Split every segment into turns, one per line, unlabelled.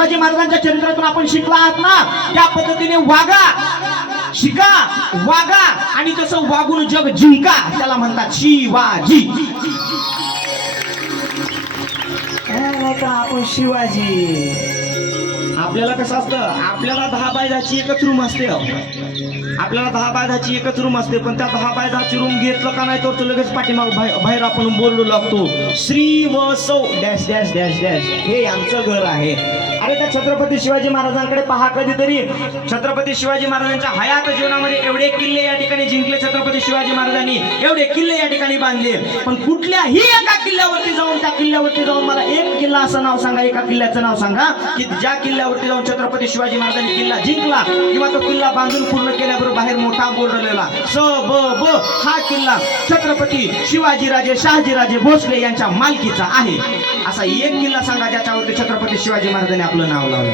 शिवाजी महाराजांच्या चरित्रातून आपण शिकला आहात ना? त्या पद्धतीने वागा. शिका वागा. आणि तसं वागून जग जिंका त्याला म्हणतात शिवाजी.
आपण शिवाजी.
आपल्याला कसं असतं? आपल्याला दहा बाय दहाची एकच रूम असते. आपल्याला दहा बाय दहाची एकच रूम असते पण त्या दहा बाय दहाची रूम घेतलं का नाही तर तो लगेच पाठीमाग बाहेर आपण बोलू लागतो. श्री व सौ. Dash dash dash dash. हे आमचं घर आहे. अरे त्या छत्रपती शिवाजी महाराजांकडे पहा कधीतरी. छत्रपती शिवाजी महाराजांच्या हयात जीवनामध्ये एवढे किल्ले या ठिकाणी जिंकले छत्रपती शिवाजी महाराजांनी. एवढे किल्ले या ठिकाणी बांधले. पण कुठल्याही एका किल्ल्यावरती जाऊन त्या किल्ल्यावरती जाऊन मला एक किल्ला असं नाव सांगा एका किल्ल्याचं नाव सांगा की ज्या किल्ल्यावरती जाऊन छत्रपती शिवाजी महाराजांनी किल्ला जिंकला किंवा तो किल्ला बांधून पूर्ण केल्याबरोबर बाहेर मोठा बोर्ड स ब ब हा किल्ला छत्रपती शिवाजीराजे शहाजीराजे भोसले यांच्या मालकीचा आहे. असा एक किल्ला सांगा ज्याच्यावरती छत्रपती शिवाजी महाराजांनी आपलं नाव लावलं.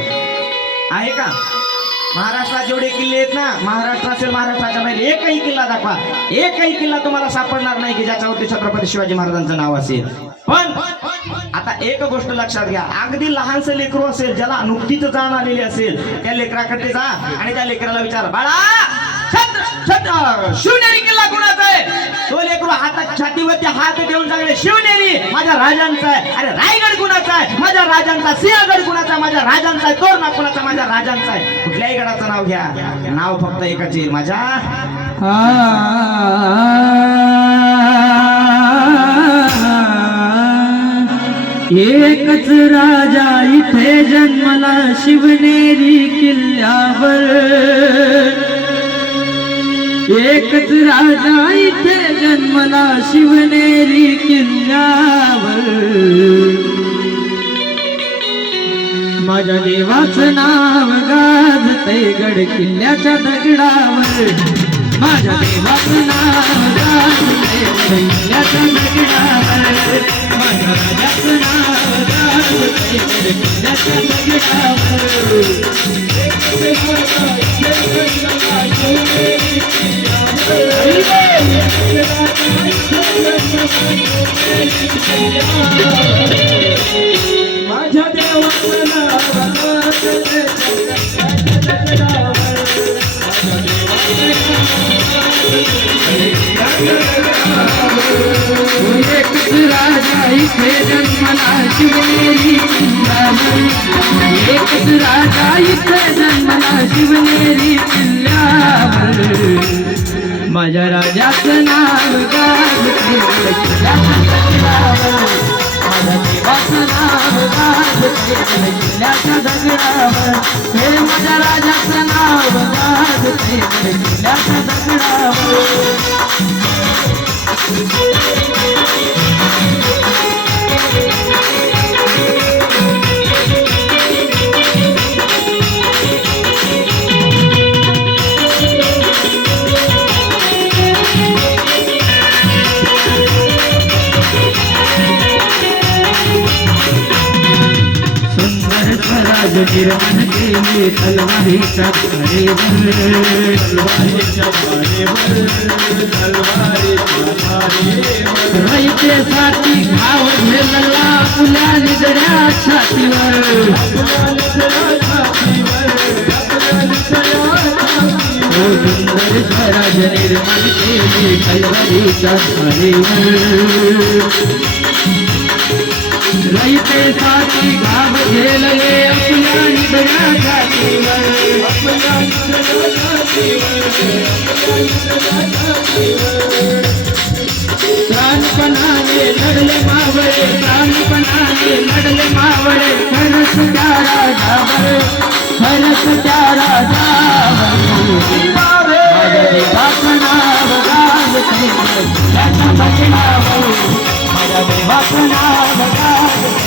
आहे का? महाराष्ट्रात जेवढे किल्ले आहेत ना महाराष्ट्र असेल महाराष्ट्राच्या बाहेर एकही किल्ला दाखवा. एकही किल्ला तुम्हाला सापडणार नाही की ज्याच्यावरती छत्रपती शिवाजी महाराजांचं नाव असेल. पण आता एक गोष्ट लक्षात घ्या. अगदी लहानसं लेकरू असेल ज्याला नुकतीच जाण आलेली असेल त्या लेकराकडे जा आणि त्या लेकराला विचार. बाळा! शिवनेरी किल्ला कुणाचा आहे तो लेकरू हातात छातीवरती हात देऊन सांगले शिवनेरी माझ्या राजांचा आहे अरे रायगड कुणाचा आहे माझ्या राजांचा सिंहगड कुणाचा माझ्या राजांचा आहे तोरणा कुणाचा माझ्या राजांचा आहे कुठल्याही गडाचं नाव घ्या नाव फक्त एकाचे आहे माझ्या
एकच राजा इथे जन्मला शिवनेरी किल्ल्यावर एकच राजा इथे जन्मला शिवनेरी किल्ल्यावर. माझ्या देवाचं नाव गाजते गड किल्ल्याच्या दगडावर. माझ्या देवाचं नाव गाजते किल्ल्याच्या दगडावर. माझ्या राजाचं नाव गाजते गड किल्ल्याच्या दगडावर. माझ्या राजा इथे जन्मला शिवनेरी एकच राजा इथे जन्मला शिवनेरी किल्ल्यावर माझ्या राजाचं नाव स्वराज निर्माण केले तलवारीच्या रयतेसाठी घाव झेलला आपल्या निदड्या छातीवर निर्माण केली तलवारीच्या रयतेसाठी घाव झेलले आपल्या निदड्या छातीवर आपल्या निदड्या प्राणपणाने लढले मावळे प्राणपणाने लढले मावळे फणस त्या राजावर फणस त्या राजावर माझ्या देवाचं नाव त्याच्या भजनावर माझ्या देवाचं नाव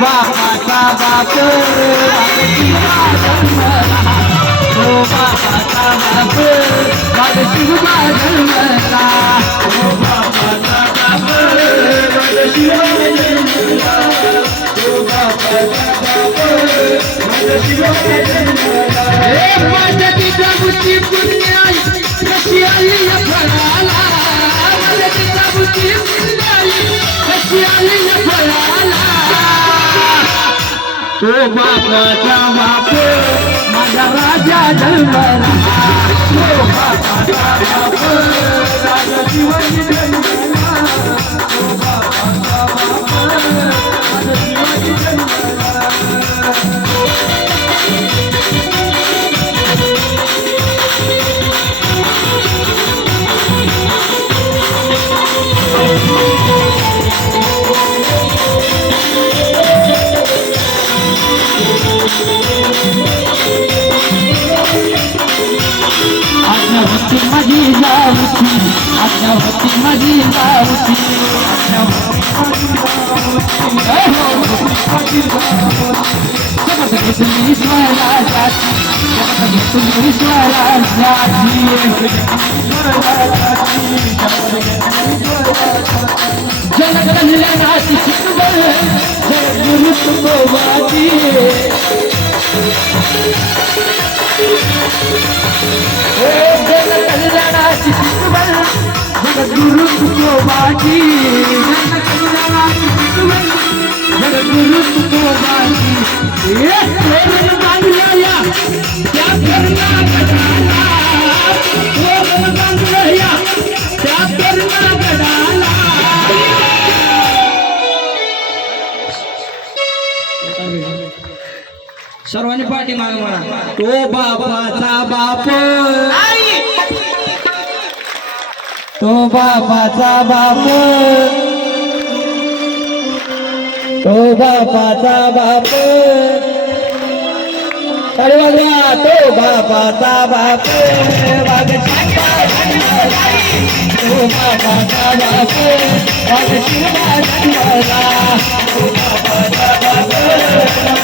बाबाचा बाप वागशिवा जन्मला तो बाबाचा बाप वागशिवा जन्मला तो बाबाचा बाप वागशिवा जन्मला बाप जन्मला हे माझ्या कशी आली या फळाला माझ्या कशी आली या फळाला तो बापाचा बाप माझा राजा जन्मला तो बाबाचा बाप राजा शिवाजी Hey! जगद्गुरु तुकोबाची कल्याणाची शिकवण जगद्गुरु तुकोबाची एक या. त्या गडाला. या. त्या गडाला. सर्वांनी पाठी माग म्हणा. तो बापाचा बाप. तो बापाचा बाप. तो बापाचा बाप. अरे बघा तो बापाचा बाप. वाघ शिवा तो बापाचा बाप. शिवा तो बापाचा बाप.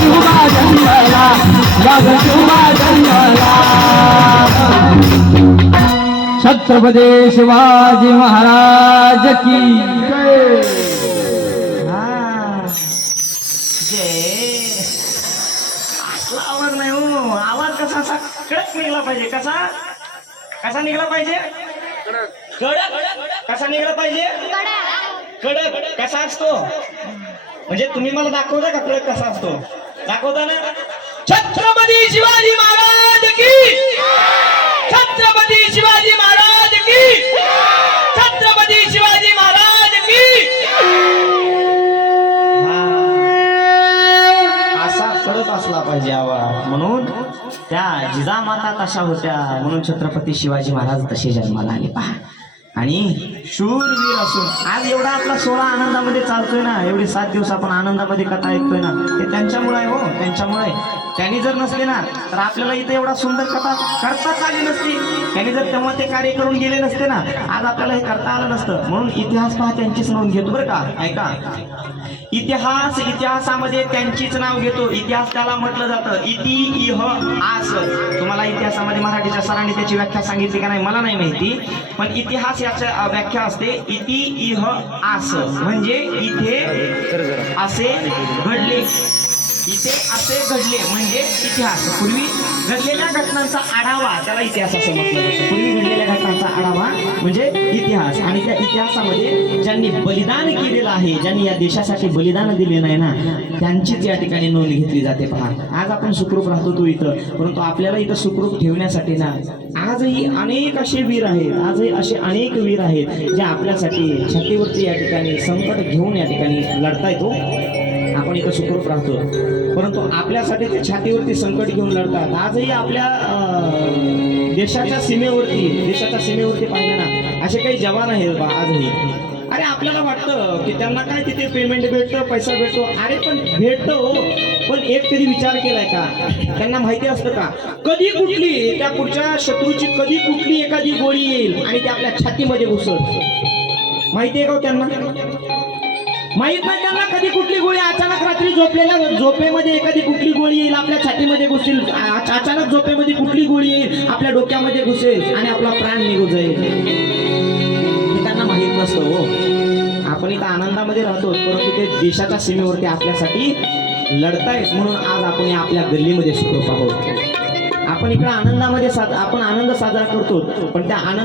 शिवबा जन्मला वाघ शिवबा जन्मला छत्रपती शिवाजी महाराज की
कडक निघला पाहिजे. कसा? कसा निघला पाहिजे? कडक कसा निघला पाहिजे? कडक कसा असतो? म्हणजे तुम्ही मला दाखवता का कडक कसा असतो? दाखवता ना? छत्रपती शिवाजी महाराज की छत्रपती शिवाजी महाराज! जिजामाता तशा होत्या? म्हणून छत्रपती शिवाजी महाराज तसे जन्माला आले. पहा. आणि शूरवीर असून आज एवढा आपला सोहळा आनंदामध्ये चालतोय ना? एवढे सात दिवस आपण आनंदामध्ये कथा ऐकतोय ना? ते त्यांच्यामुळे आहे हो त्यांच्यामुळे. त्यांनी जर नसले ना तर आपल्याला इथे एवढा सुंदर कथा करताच आली नसती. त्यांनी जर तेव्हा ते कार्य करून गेले नसते ना आज आपल्याला हे करता आलं नसतं. म्हणून इतिहास पहा त्यांचीच नोंद घेतो बरं का? ऐका. इतिहास इतिहासामध्ये त्यांचीच नाव घेतो. इतिहास त्याला म्हटलं जातं. इति इह आस. तुम्हाला इतिहासामध्ये मराठीच्या सरांनी त्याची व्याख्या सांगितली का नाही मला नाही माहिती. पण इतिहास याच्या व्याख्या असते. इति इह आस. म्हणजे इथे असे घडले. इथे असे घडले म्हणजे इतिहास. पूर्वी घडलेल्या घटनांचा आढावा त्याला इतिहास असं म्हटलं जातं. पूर्वी घडलेल्या घटनांचा आढावा म्हणजे इतिहास. आणि त्या इतिहासामध्ये ज्यांनी बलिदान केलेलं आहे ज्यांनी या देशासाठी बलिदान दिले नाही ना त्यांचीच या ठिकाणी नोंद घेतली जाते. पहा आज आपण सुखरूप राहतो तो इथं परंतु आपल्याला इथं सुखरूप ठेवण्यासाठी ना आजही अनेक असे वीर आहेत आजही असे अनेक वीर आहेत जे आपल्यासाठी छातीवरती या ठिकाणी संकट घेऊन या ठिकाणी लढता येतो हो. आपण इथं सुखरूप राहतो. परंतु आपल्यासाठी ते छातीवरती संकट घेऊन लढतात. आजही आपल्या देशाच्या सीमेवरती देशाच्या सीमेवरती पाहिलं ना असे काही जवान आहेत बा आजही. अरे आपल्याला वाटतं की त्यांना काय तिथे पेमेंट भेटतं पैसा भेटतो? अरे पण भेटतो पण एक कधी विचार केलाय का? त्यांना माहिती असतं का? कधी कुठली त्या पुढच्या शत्रूची कधी कुठली एखादी गोळी येईल आणि ती आपल्या छातीमध्ये घुसत. माहिती आहे का हो त्यांना? माहीत नाही त्यांना कधी कुठली गोळी अचानक रात्री झोपलेल्या झोपेमध्ये एखादी कुठली गोळी येईल आपल्या छातीमध्ये घुसेल अचानक झोपेमध्ये कुठली गोळी येईल आपल्या डोक्यामध्ये घुसेल आणि आपला प्राण निघू जाईल. हे त्यांना माहीत नसतं हो. आपण इथं आनंदामध्ये राहतो परंतु ते देशाच्या सीमेवरती आपल्यासाठी लढतायत म्हणून आज आपण या आपल्या गल्लीमध्ये सुखरूप आहोत. आपण इकडे आनंदामध्ये साज आपण आनंद साजरा करतो पण त्या आनंद